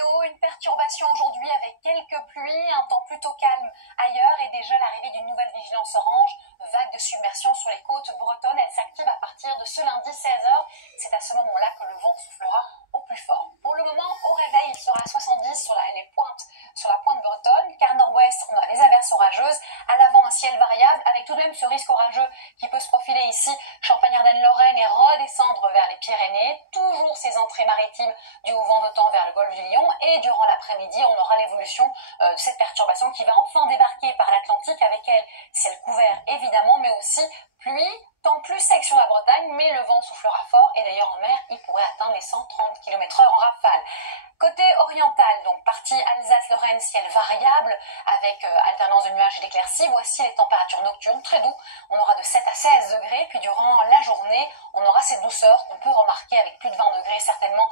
météo, une perturbation aujourd'hui avec quelques pluies, un temps plutôt calme ailleurs et déjà l'arrivée d'une nouvelle vigilance orange, vague de submersion sur les côtes bretonnes. Elle s'active à partir de ce lundi 16h. C'est à ce moment-là que le vent soufflera au plus fort. Pour le moment, au réveil, il sera à 70 sur la pointe bretonne, car nord-ouest, on a les averses orageuses. À l'avant, un ciel variable avec tout de même ce risque orageux qui peut se profiler ici, Champagne-Ardenne-Lorraine et redescendre vers les Pyrénées. Toujours ces entrées maritimes du haut vent d'automne vers le golfe du Lion. Et durant l'après-midi, on aura l'évolution de cette perturbation qui va enfin débarquer par l'Atlantique avec elle, ciel couvert évidemment, mais aussi pluie, temps plus sec sur la Bretagne, mais le vent soufflera fort et d'ailleurs en mer, il pourrait atteindre les 130 km/h en rafale. Côté oriental, donc partie Alsace-Lorraine, ciel variable avec alternance de nuages et d'éclaircies. Voici les températures nocturnes, très doux. On aura de 7 à 16 degrés, puis durant la journée, on aura cette douceur qu'on peut remarquer avec plus de 20 degrés certainement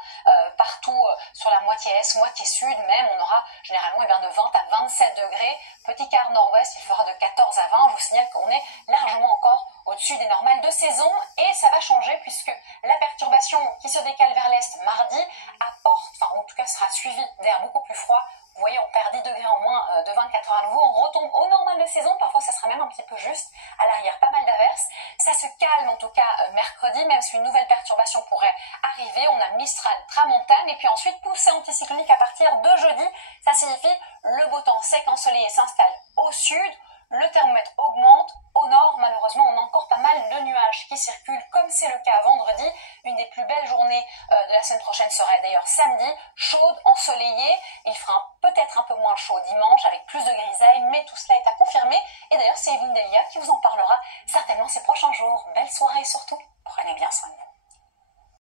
partout sur la moitié est, moitié sud même. On aura généralement de 20 à 27 degrés. Petit quart nord-ouest, il fera de 14 à 20. Je vous signale qu'on est largement encore au-dessus des normales de saison et ça va changer puisque la perturbation qui se décale vers l'est mardi apporte, en tout cas sera suivie d'air beaucoup plus froid. Vous voyez, on perd 10 degrés en moins de 24 heures à nouveau, on retombe au normal de saison, parfois ça sera même un petit peu juste, à l'arrière pas mal d'averses. Ça se calme en tout cas mercredi, même si une nouvelle perturbation pourrait arriver. On a Mistral, Tramontane et puis ensuite poussée anticyclonique à partir de jeudi. Ça signifie le beau temps sec ensoleillé s'installe au sud. Le thermomètre augmente. Au nord, malheureusement, on a encore pas mal de nuages qui circulent, comme c'est le cas vendredi. Une des plus belles journées de la semaine prochaine serait d'ailleurs samedi, chaude, ensoleillée. Il fera peut-être un peu moins chaud dimanche, avec plus de grisailles, mais tout cela est à confirmer. Et d'ailleurs, c'est Evelyne Delia qui vous en parlera certainement ces prochains jours. Belle soirée et surtout, prenez bien soin de vous.